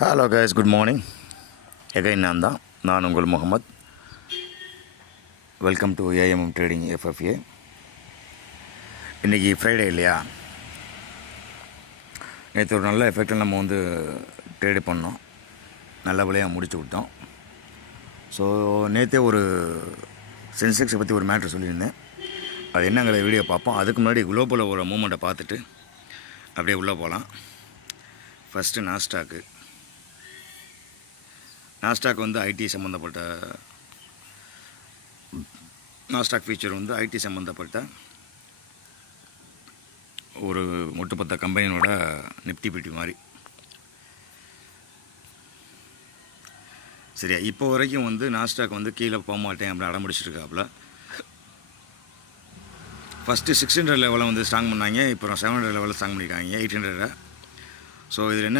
Hello guys, good morning. Again நான் உங்கள் Mohammed. Welcome to AMM trading FFA. இன்றைக்கி Friday இல்லையா? நேற்று ஒரு நல்ல எஃபெக்டில் நம்ம ட்ரேடு பண்ணோம், நல்லபடியாக முடிச்சு விட்டோம். ஸோ நேற்றே ஒரு சென்செக்ஸை பற்றி ஒரு மேட்ரு சொல்லியிருந்தேன். அது என்னங்கிற வீடியோ பார்ப்போம். அதுக்கு முன்னாடி குளோபலில் ஒரு மூமெண்ட்டை பார்த்துட்டு அப்படியே உள்ளே போகலாம். ஃபஸ்ட்டு நாஸ்டாக் ஐடி சம்மந்தப்பட்ட நாஸ்டாக் ஃபீச்சர் ஐடி சம்மந்தப்பட்ட ஒரு ஒட்டுமொத்த கம்பெனியோட நிஃப்டி பிடி மாதிரி. சரியா, இப்போ வரைக்கும் நாஸ்டாக் கீழே போக மாட்டேன் அப்படின்னு அடம்பிடிச்சிருக்காப்புல. ஃபஸ்ட்டு 600 லெவலில் ஸ்ட்ராங் பண்ணாங்க, இப்போ 700 லெவலில் ஸ்ட்ராங் பண்ணியிருக்காங்க 800. ஸோ இதில் என்ன